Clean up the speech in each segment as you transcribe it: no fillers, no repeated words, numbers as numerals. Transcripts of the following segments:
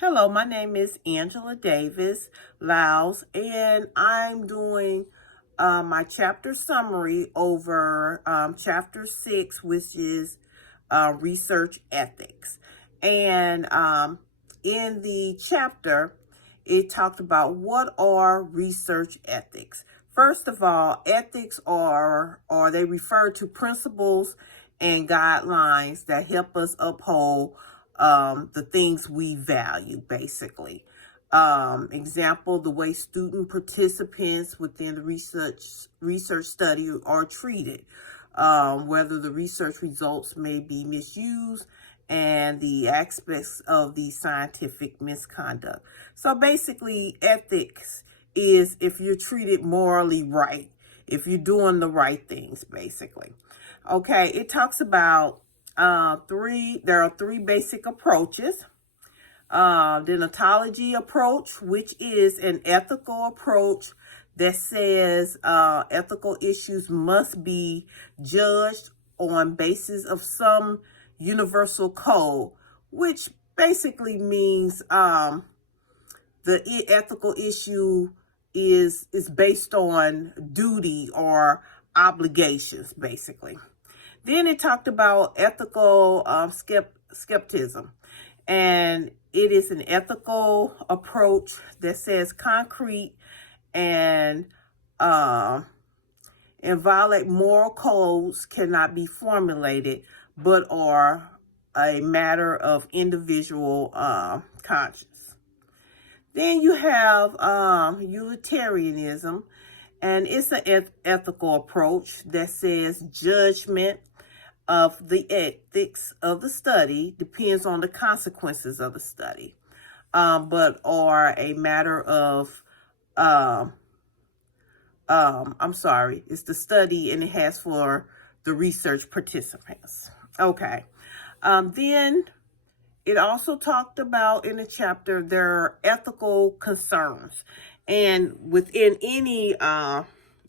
Hello, my name is Angela Davis-Lyles, and I'm doing my chapter summary over chapter 6, which is research ethics. And in the chapter, it talked about what are research ethics. First of all, ethics are they refer to principles and guidelines that help us uphold the things we value, basically. Example, the way student participants within the research study are treated, whether the research results may be misused, and the aspects of the scientific misconduct. So basically, ethics is if you're treated morally right, if you're doing the right things, basically. Okay, it talks about there are three basic approaches. The ontology approach, which is an ethical approach that says ethical issues must be judged on basis of some universal code, which basically means the ethical issue is based on duty or obligations, basically. Then it talked about ethical skepticism, and it is an ethical approach that says concrete and violate moral codes cannot be formulated, but are a matter of individual conscience. Then you have utilitarianism, and it's an ethical approach that says judgment of the ethics of the study depends on the consequences of the study, but are a matter of, it's the study and it has for the research participants. Okay. Then it also talked about in the chapter, there are ethical concerns. And within any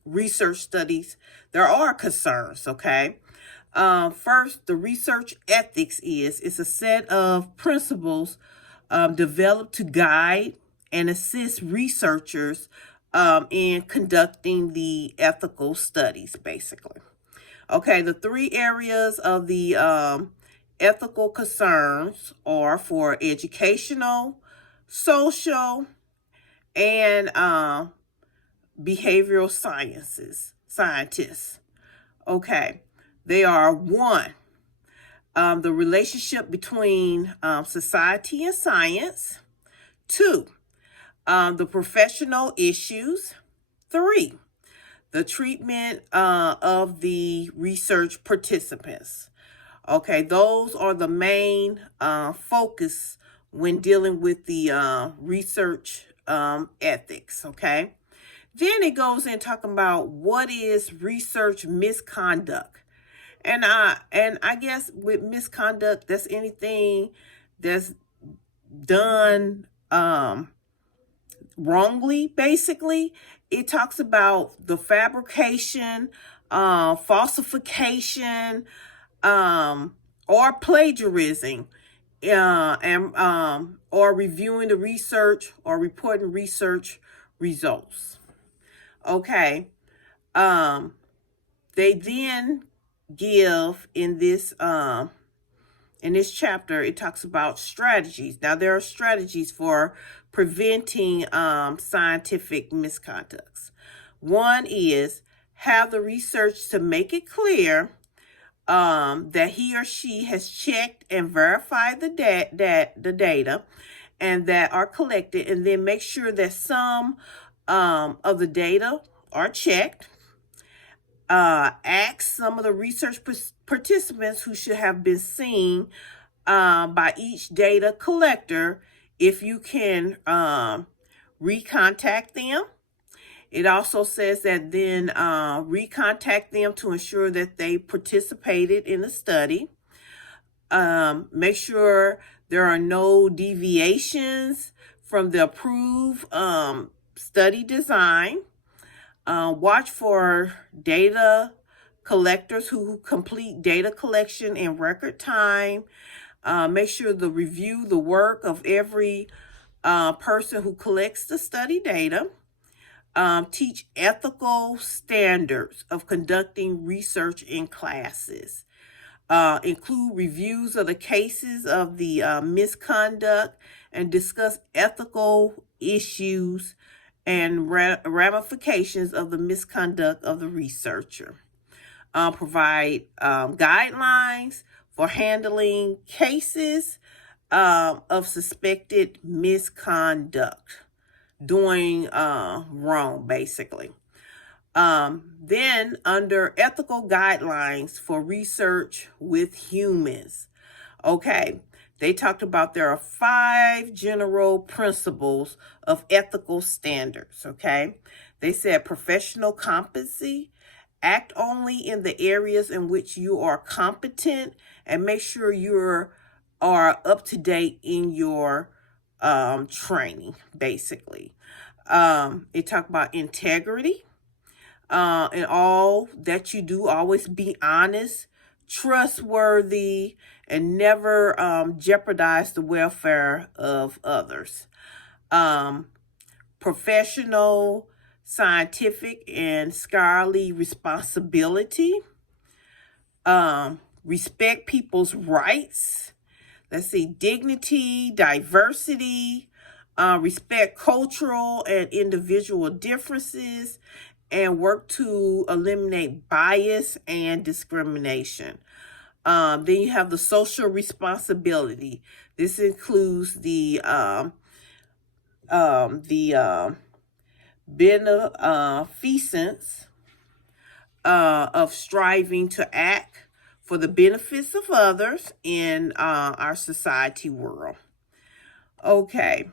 research studies, there are concerns, okay? First, the research ethics it's a set of principles developed to guide and assist researchers in conducting the ethical studies, basically. Okay, the three areas of the ethical concerns are for educational, social, and behavioral scientists. Okay, they are one, the relationship between society and science. Two, the professional issues. Three, the treatment of the research participants. Okay, those are the main focus when dealing with the research ethics, okay? Then it goes in talking about what is research misconduct. And I guess with misconduct, that's anything that's done wrongly, basically. It talks about the fabrication, falsification, or plagiarism, and or reviewing the research or reporting research results. Okay. They then give in this chapter, it talks about strategies. Now, there are strategies for preventing scientific misconducts. One is have the research to make it clear that he or she has checked and verified the data and that are collected, and then make sure that some of the data are checked. Ask some of the research participants who should have been seen by each data collector if you can recontact them. It also says that then recontact them to ensure that they participated in the study. Make sure there are no deviations from the approved study design. Watch for data collectors who complete data collection in record time. Make sure to review the work of every person who collects the study data. Teach ethical standards of conducting research in classes. Include reviews of the cases of the misconduct and discuss ethical issues and ramifications of the misconduct of the researcher. Provide guidelines for handling cases of suspected misconduct, doing wrong, basically. Then under ethical guidelines for research with humans, okay, they talked about there are 5 general principles of ethical standards, okay? They said professional competency, act only in the areas in which you are competent, and make sure you are up to date in your training, basically. It talked about integrity. In all that you do, always be honest, trustworthy, and never jeopardize the welfare of others. Professional, scientific, and scholarly responsibility. Respect people's rights. Let's see, dignity, diversity, respect cultural and individual differences, and work to eliminate bias and discrimination. Then you have the social responsibility. This includes the beneficence of striving to act for the benefits of others in our society world. Okay.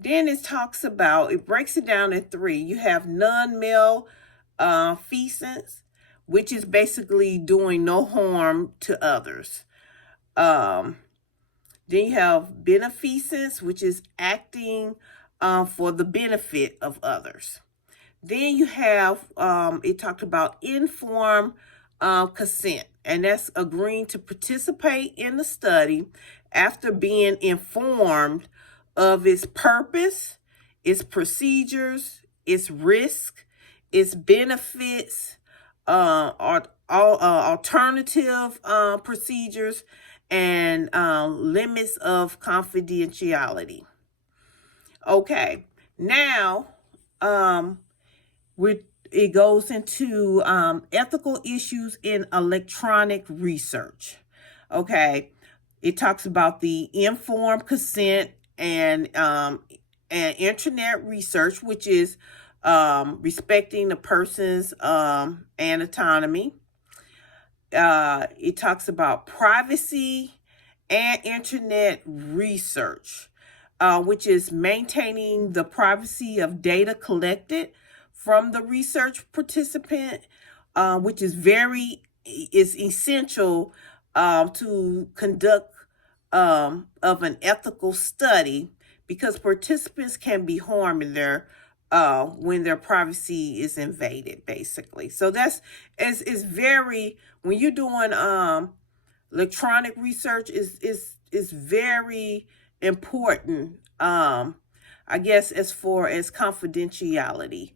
Then it talks about, it breaks it down in 3. You have non-maleficence, which is basically doing no harm to others. Then you have beneficence, which is acting for the benefit of others. Then you have, it talked about informed consent, and that's agreeing to participate in the study after being informed of its purpose, its procedures, its risk, its benefits, alternative procedures, and limits of confidentiality. Okay, now it goes into ethical issues in electronic research. Okay, it talks about the informed consent and internet research, which is respecting the person's autonomy. It talks about privacy and internet research, which is maintaining the privacy of data collected from the research participant, which is essential to conduct of an ethical study, because participants can be harmed in when their privacy is invaded, basically. So that's is very, when you're doing electronic research, is very important, I guess, as far as confidentiality,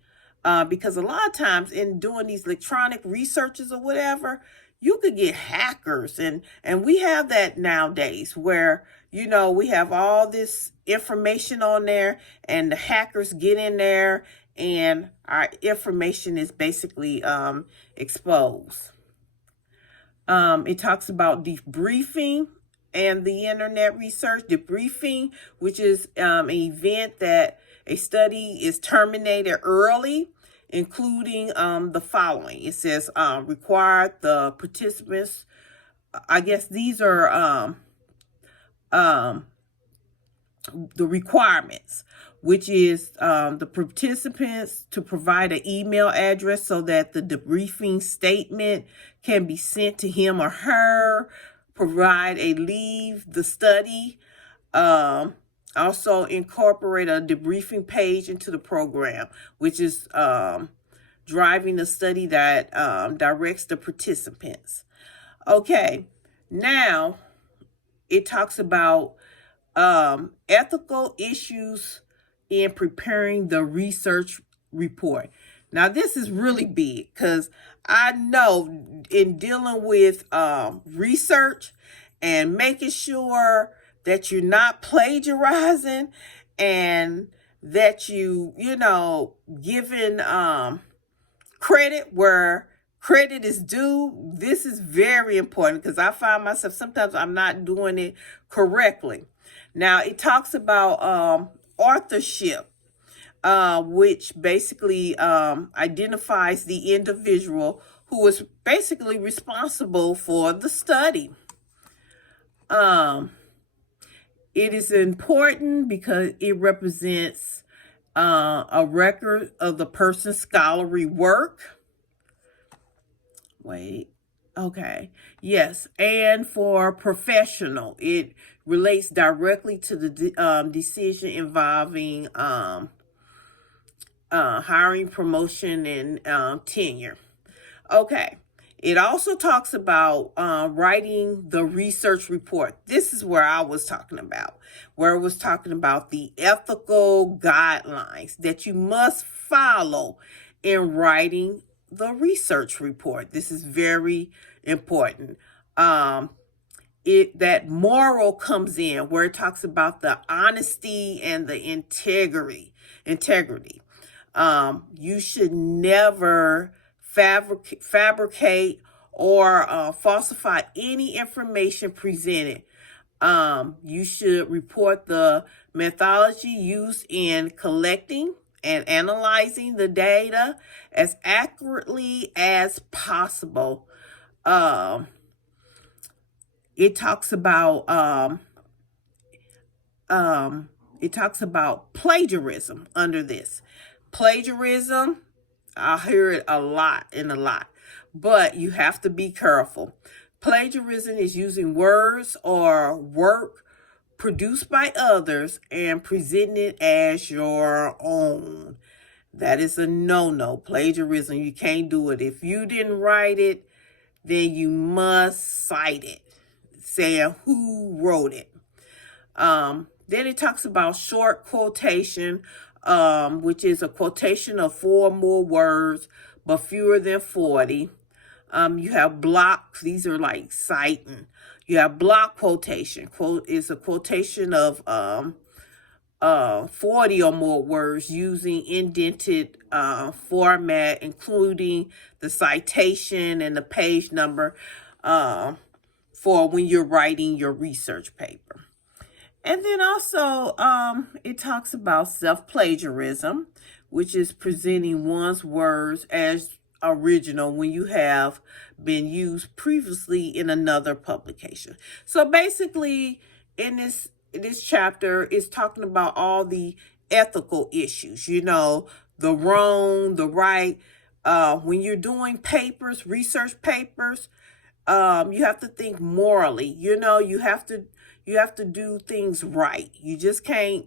because a lot of times in doing these electronic researches or whatever, you could get hackers, and we have that nowadays, where we have all this information on there, and the hackers get in there, and our information is basically exposed. It talks about debriefing and the internet research. Debriefing, which is an event that a study is terminated early, including the following. It says require the participants, I guess these are the requirements, which is the participants to provide an email address so that the debriefing statement can be sent to him or her, provide a leave the study, also incorporate a debriefing page into the program, which is driving the study that directs the participants. Okay, now it talks about ethical issues in preparing the research report. Now, this is really big because I know in dealing with research and making sure that you're not plagiarizing and that giving credit where credit is due. This is very important because I find myself sometimes I'm not doing it correctly. Now, it talks about authorship, which basically identifies the individual who is basically responsible for the study. It is important because it represents a record of the person's scholarly work. Okay. Yes. And for professional, it relates directly to the decision involving hiring, promotion, and tenure. Okay. It also talks about writing the research report. This is where I was talking about, where it was talking about the ethical guidelines that you must follow in writing the research report. This is very important. That moral comes in where it talks about the honesty and the integrity. You should never fabricate or falsify any information presented. You should report the methodology used in collecting and analyzing the data as accurately as possible. It talks about plagiarism under this. Plagiarism, I hear it a lot, but you have to be careful. Plagiarism is using words or work produced by others and presenting it as your own. That is a no-no. Plagiarism, you can't do it. If you didn't write it, then you must cite it, saying who wrote it. Then it talks about short quotation, which is a quotation of 4 or more words, but fewer than 40. You have blocks. These are like citing. You have block quotation. Is a quotation of 40 or more words using indented format, including the citation and the page number for when you're writing your research paper. And then also it talks about self-plagiarism, which is presenting one's words as original when you have been used previously in another publication. So basically, in this chapter, is talking about all the ethical issues, the wrong, the right. When you're doing papers, research papers, you have to think morally. You have to do things right. You just can't,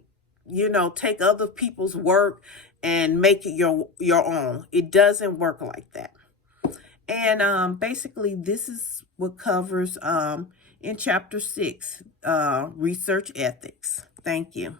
take other people's work and make it your own. It doesn't work like that. And basically, this is what covers in chapter 6, research ethics. Thank you.